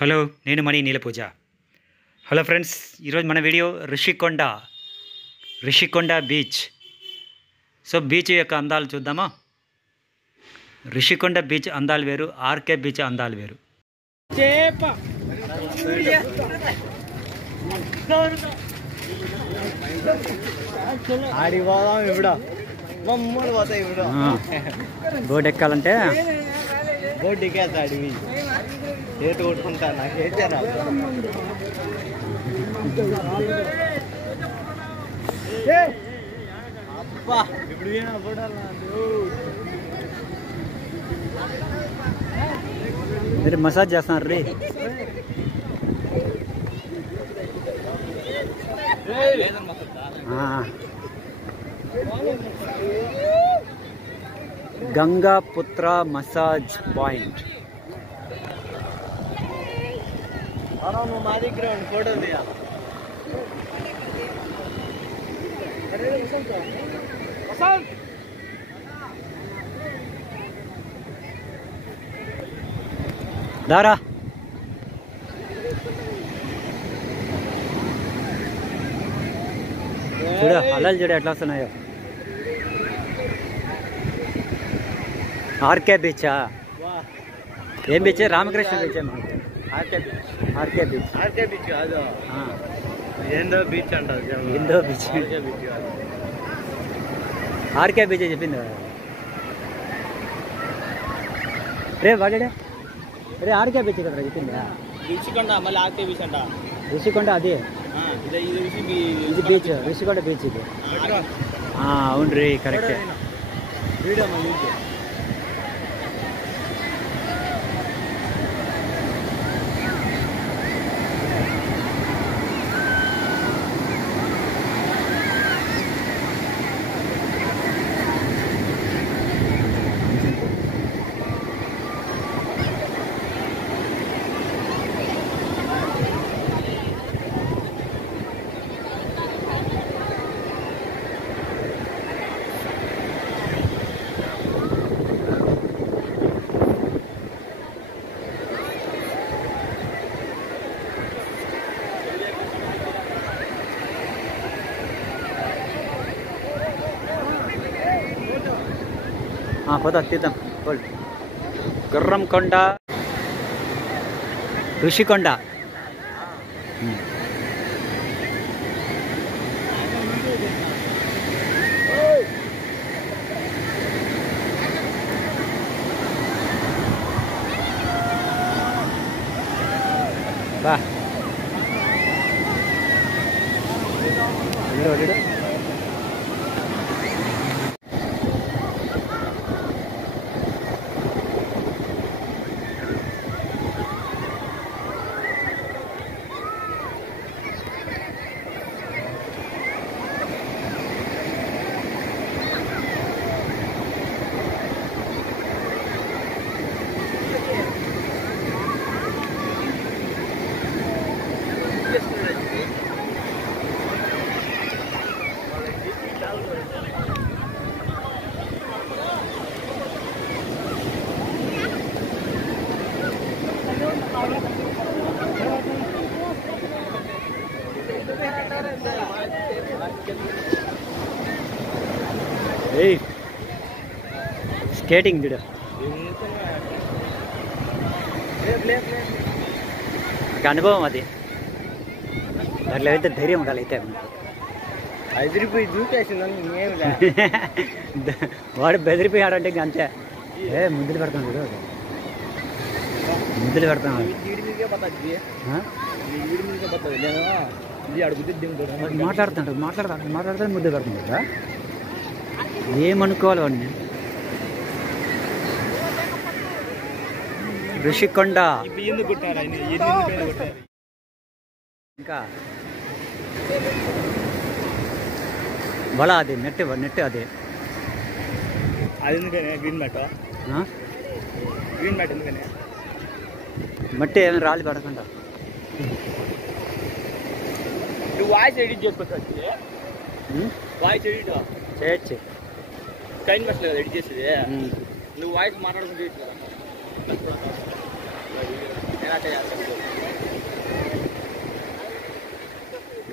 Hello, నేను మణి Neelapuja. Hello friends, ఈరోజు మన video Rishikonda beach. So beach యొక్క అందాలు చూద్దామా. రిషికొండ బీచ్ అందాలు వేరు, ఆర్కే బీచ్ అందాలు వేరు. బోట్ ఎక్కాలంటే బోట్ ఎక్కేస్తా అడివి చేతి కొట్టుకుంటా నాకేసారా అబ్బా ఇప్పుడు మీరు మసాజ్ చేస్తున్నారు రీ. Gangaputra massage point. మా దగ్గర ఫోటో దిగా దారా చూడ అలలు చూడ ఎట్లా వస్తున్నాయో. ఆర్కే బీచా? ఏం beach? Ramakrishna beach. RK beach కాదు, ఏందో బీచ్ అంటారు. ఏందో బీచ్, ఆర్కే బీచ్ చెప్పింది రే వాడే. రే ఆర్కే బీచ్ కదా చెప్పింది. రిషికొండ మళ్ళీ ఆర్కే బీచ్ అంట. రిషికొండ అదే ఇది బీచ్, రిషికొండ బీచ్ ఇది. అవును రీ, కరెక్టే. వీడియో పోతా తీద్దాం. గుర్రం కొండ, ఋషికొండ. బా స్కేటింగ్ చూడ, అనుభవం అది. దాంట్లో అయితే ధైర్యం ఉండాలి. అయితే బెదిరిపోయి దూకేసిందని వాడు బెదిరిపోయాడంటే ఇంక అంతే. ముద్దులు పెడతాను చూడు, ముద్దులు పెడతాను. మాట్లాడతాను ముద్దు పెడతాను కదా. ఏమనుకోవాలి వాడిని. ఋషికొండ ఇంకా వల అది నెట్ అది ఎందుకనే గ్రీన్ మ్యాట్ ఎందుకనే మట్టి ఏమైనా రాళ్ళు పడకుండా. నువ్వు వాయిస్ ఎడిట్ చేసుకోవచ్చు. వాయిస్ ఎడిట్ చేయొచ్చు. టైం బస్ కదా ఎడిట్ చేసేది. నువ్వు వాయిస్ మాట్లాడుకుంటే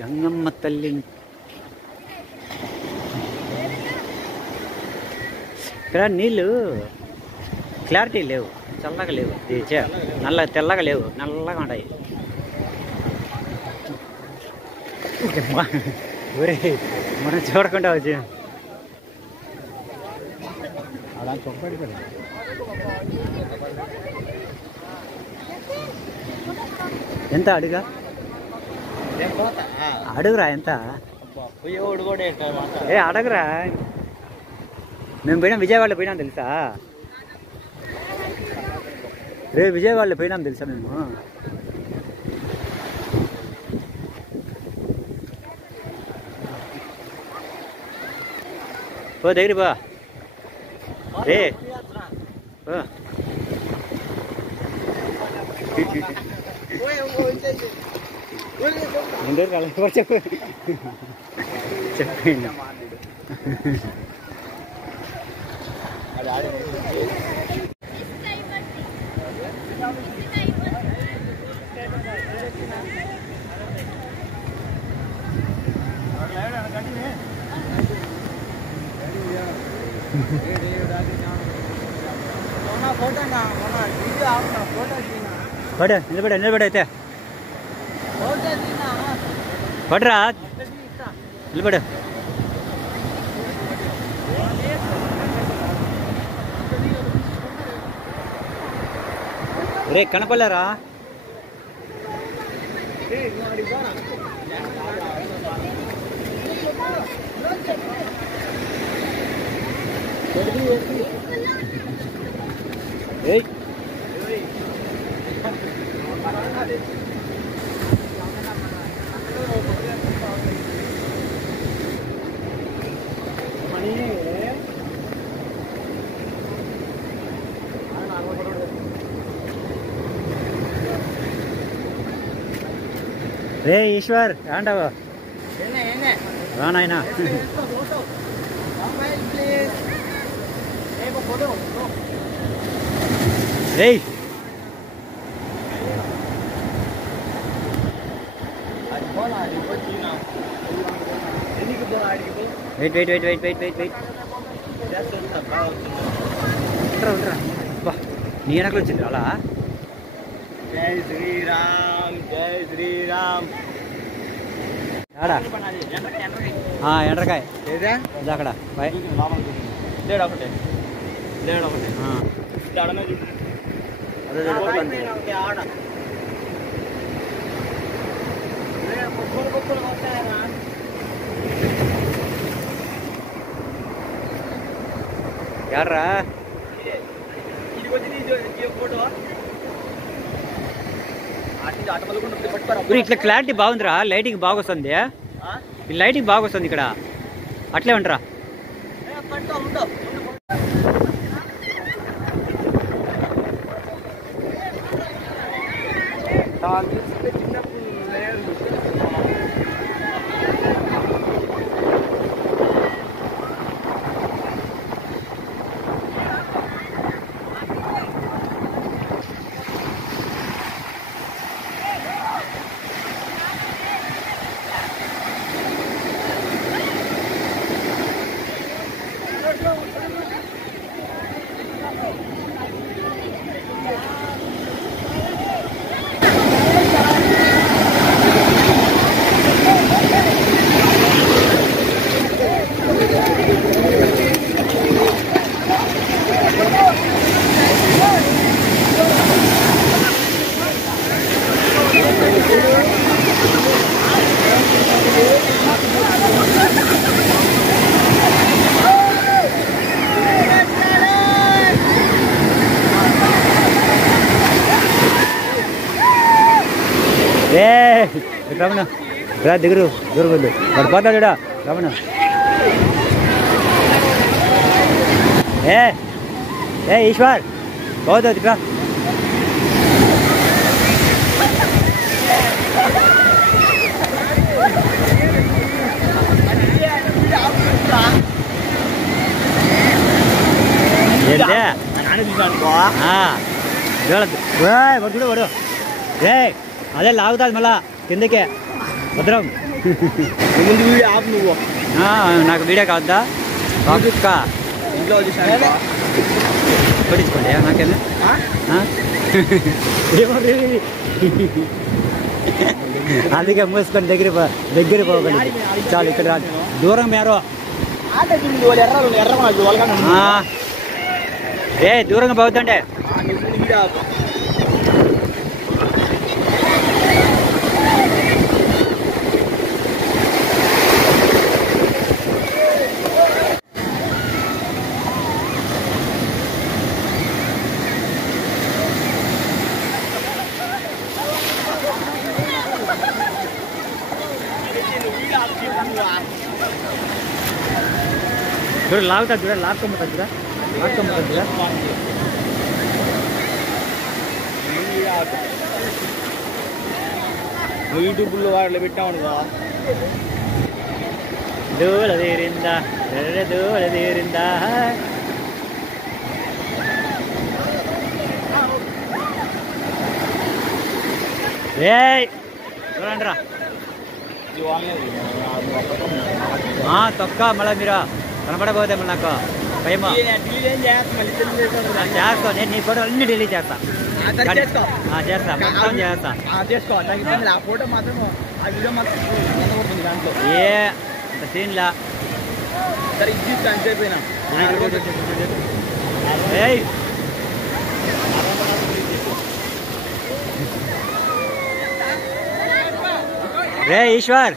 గంగమ్మ తల్లి ఇక్కడ నీళ్ళు క్లారిటీ లేవు, చల్లగా లేవు, తెల్లగా లేవు, నల్లగా ఉంటాయి. మనం చూడకుండా వచ్చి అలా చొప్పడి కదా. ఎంత అడుగా అడుగురా, ఎంత ఏ అడగరా. మేము పోయినాం, విజయవాడలో పోయినాం తెలుసా, రేపు విజయవాడలో పోయినాం తెలుసా మేము. పో దగ్గర పో రే చెప్పు చెప్పండి. నిలబడైతే పడరా, నిలబడ. రే కనపడలేరా, ఏయ్ రే ఈశ్వర్ అంటావా రానాయనా. ఏయ్ wait wait wait wait wait wait wait ఉంటారా బా, నీ వెనకలు వచ్చింది అలా. జై శ్రీరామ్, జై శ్రీరామ్. ఆడా ఎండ్రకాయ అక్కడ లేడు ఒకటే, లేడు ఒకటే ఆడ యాడ్రా ఫోటో ఇట్లా క్లారిటీ బాగుందిరా, లైటింగ్ బాగా వస్తుంది, ఈ లైటింగ్ బాగా వస్తుంది ఇక్కడ. అట్లే ఉంటారా రమణ రా దిగురు దూరబోద్దు వాడు పోతాడా రమణ. ఏ ఈశ్వర్ పోతుంది రా. ఏంటే వాడు చూడు వాడు రే అదే లాగుతుంది మళ్ళా కిందకే భద్రం. ముందు వీడియో ఆపు నువ్వు. నాకు వీడియో కావద్దా బాబుక్క ఇంట్లో వచ్చేసాను పట్టించుకోండి నాకేనా అందుకే మూసుకొని దగ్గర పోకండి చాలు. ఇక్కడ దూరం మేరో ఏ దూరంగా పోతుంటే చూడ లాగుతా చూడ లాక్కొమ్ముతుందిరా నువ్వు యూట్యూబ్లో వాటిలో పెట్టావు కదా. దూల తీరిందా దూల తీరిందా చూడండిరా తొక్క మళ్ళీ మీరు కనపడకపోతే మళ్ళీ నాకు భయమో చేస్తా. నేను నీ ఫోటో అన్ని డిలీట్ చేస్తా మొత్తం చేస్తా. ఆ ఫోటో మాత్రం ఆ వీడియో మాత్రం దాంట్లో ఏ అంత సీన్లా సరే ఇది అంతైపోయినా రే ఈశ్వర్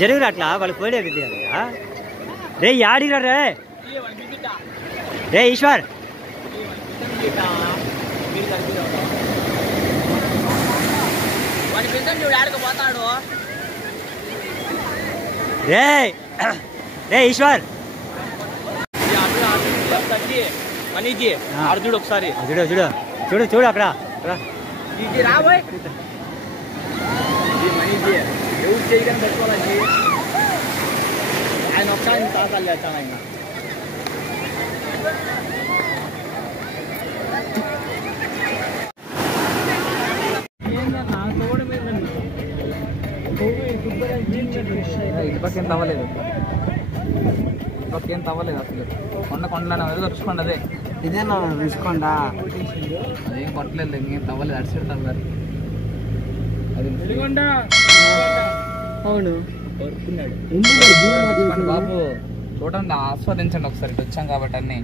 జరిగిరా అట్లా వాళ్ళు పోయే విద్య రే ఆడిరా రే ఈశ్వర్ రే ఈశ్వర్ మనీజీ అర్జుడు ఒకసారి చూడు అక్కడ రాబోయ్ మనీజీ ఎవరు చేయగానే పెట్టుకోవాలండి. ఆయన ఒకసారి తాసాలు చేస్తాను ఆయన ఇటు పక్క ఏం తవ్వలేదు అసలు కొండలో రుచుకోండి. అదే ఇదేనా రుచుకోండా అదేం కొట్టలేదు ఇంకేం తవ్వలేదు. అటు సైడ్ తవ్వారు. అవును బాబు చూడండి ఆస్వాదించండి ఒకసారి. ఇటు వచ్చాం కాబట్టి అన్ని